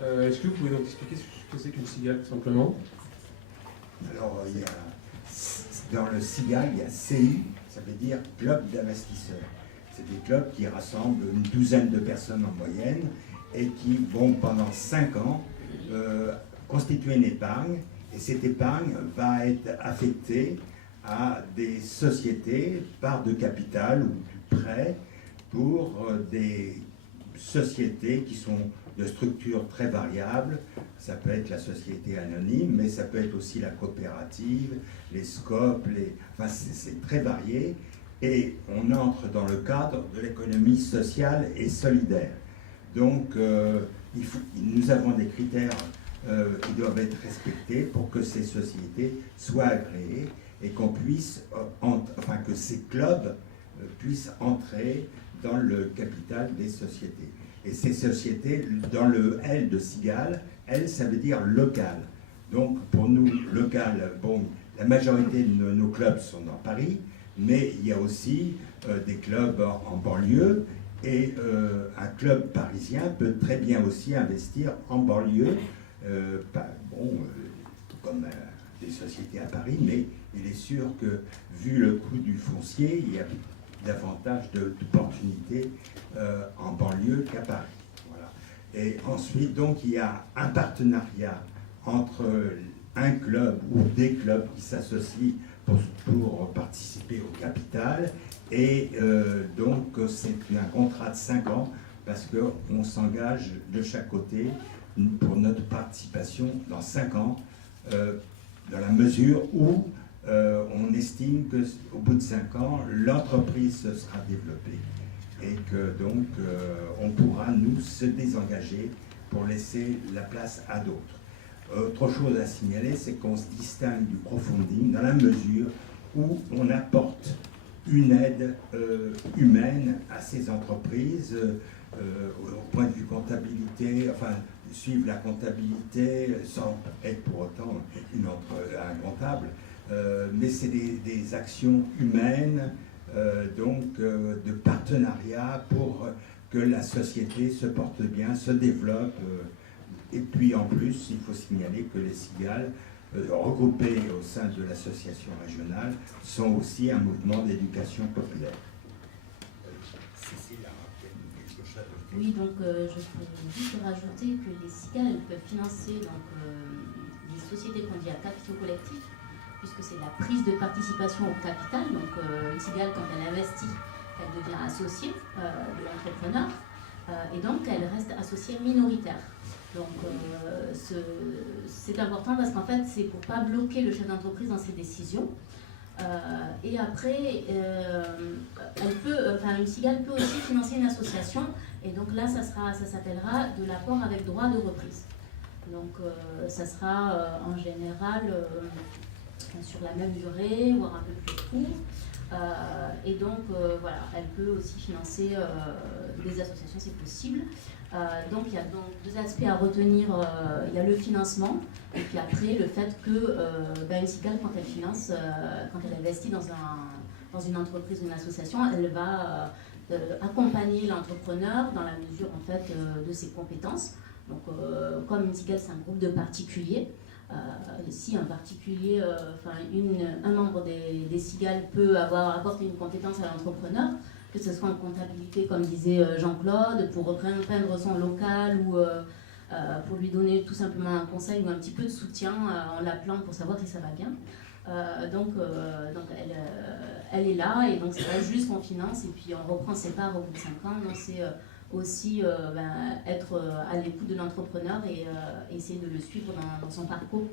Est-ce que vous pouvez donc expliquer ce que c'est qu'une cigale, tout simplement? Alors, dans le CIGAL, il y a CI, ça veut dire Club d'investisseurs. C'est des clubs qui rassemblent une douzaine de personnes en moyenne et qui vont pendant 5 ans constituer une épargne. Et cette épargne va être affectée à des sociétés, part de capital ou du prêt, pour des sociétés qui sont de structures très variables. Ça peut être la société anonyme, mais ça peut être aussi la coopérative, les SCOP, enfin c'est très varié. Et on entre dans le cadre de l'économie sociale et solidaire. Donc nous avons des critères qui doivent être respectés pour que ces sociétés soient agréées et qu'on puisse, que ces clubs puissent entrer dans le capital des sociétés. Et ces sociétés, dans le L de Cigale, L ça veut dire local. Donc pour nous, local, bon, la majorité de nos clubs sont dans Paris, mais il y a aussi des clubs en banlieue, et un club parisien peut très bien aussi investir en banlieue, comme des sociétés à Paris, mais il est sûr que vu le coût du foncier, il y a davantage d'opportunités en banlieue qu'à Paris. Voilà. Et ensuite, donc, il y a un partenariat entre un club ou des clubs qui s'associent pour participer au capital. Et donc, c'est un contrat de 5 ans parce qu'on s'engage de chaque côté pour notre participation dans 5 ans, dans la mesure où on estime qu'au bout de 5 ans, l'entreprise se sera développée et que donc on pourra nous se désengager pour laisser la place à d'autres. Autre chose à signaler, c'est qu'on se distingue du crowdfunding dans la mesure où on apporte une aide humaine à ces entreprises au point de vue comptabilité, enfin suivre la comptabilité sans être pour autant un comptable, mais c'est des actions humaines, de partenariat pour que la société se porte bien, se développe. Et puis en plus, il faut signaler que les cigales, regroupés au sein de l'association régionale, sont aussi un mouvement d'éducation populaire. Cécile a quelque chose. Oui, donc je peux juste rajouter que les cigales peuvent financer des sociétés qu'on dit à capitaux collectifs, puisque c'est la prise de participation au capital. Donc une cigale, quand elle investit, elle devient associée de l'entrepreneur, et donc elle reste associée minoritaire. Donc c'est important parce qu'en fait, c'est pour ne pas bloquer le chef d'entreprise dans ses décisions. Et après, une cigale peut aussi financer une association, et donc là, ça s'appellera de l'apport avec droit de reprise. Donc ça sera en général sur la même durée, voire un peu plus court. Et donc voilà, elle peut aussi financer des associations, c'est possible. Donc il y a donc 2 aspects à retenir. Il y a le financement, et puis après le fait que une cigale, quand elle finance, quand elle investit dans une entreprise ou une association, elle va accompagner l'entrepreneur dans la mesure en fait de ses compétences. Donc comme une cigale, c'est un groupe de particuliers. Si un particulier, un membre des cigales peut apporter une compétence à l'entrepreneur, que ce soit en comptabilité, comme disait Jean-Claude, pour repeindre son local ou pour lui donner tout simplement un conseil ou un petit peu de soutien en l'appelant pour savoir si ça va bien. Donc elle est là, et donc c'est pas juste qu'on finance et puis on reprend ses parts au bout de 5 ans. Donc c'est aussi être à l'écoute de l'entrepreneur et essayer de le suivre dans son parcours.